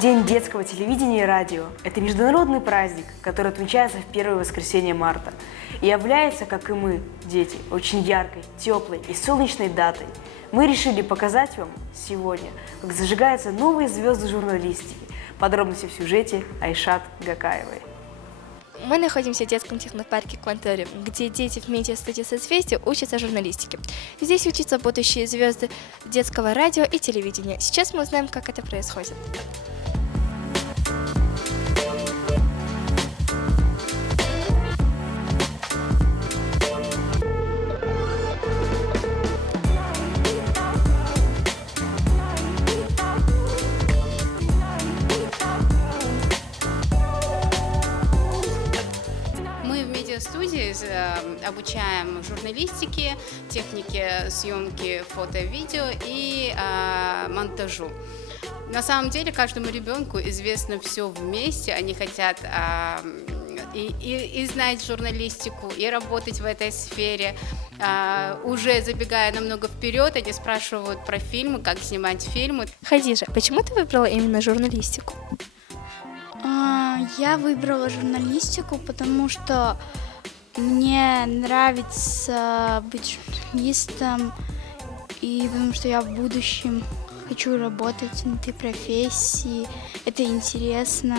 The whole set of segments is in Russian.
День детского телевидения и радио – это международный праздник, который отмечается в первое воскресенье марта и является, как и мы, дети, очень яркой, теплой и солнечной датой. Мы решили показать вам сегодня, как зажигаются новые звезды журналистики. Подробности в сюжете Айшат Гакаевой. Мы находимся в детском технопарке «Кванториум», где дети в медиа-студии «Созвездие» учатся журналистике. Здесь учатся будущие звезды детского радио и телевидения. Сейчас мы узнаем, как это происходит. Студии обучаем журналистике, технике съемки фото, видео и монтажу. На самом деле каждому ребенку известно все вместе, они хотят и знать журналистику, и работать в этой сфере. Уже забегая намного вперед, они спрашивают про фильмы, как снимать фильмы. Хадижа, почему ты выбрала именно журналистику? Я выбрала журналистику, потому что мне нравится быть журналистом, и потому что я в будущем хочу работать на этой профессии, это интересно.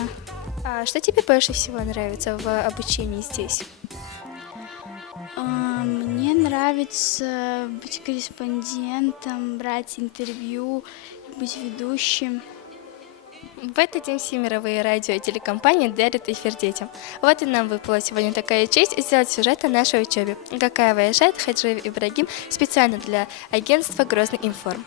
А что тебе больше всего нравится в обучении здесь? Мне нравится быть корреспондентом, брать интервью, быть ведущим. В этот день все мировые радио и телекомпании дарят эфир детям. Вот и нам выпала сегодня такая честь сделать сюжет о нашей учебе. Гакаева Айшат, Хаджиев Ибрагим специально для агентства «Грозный информ».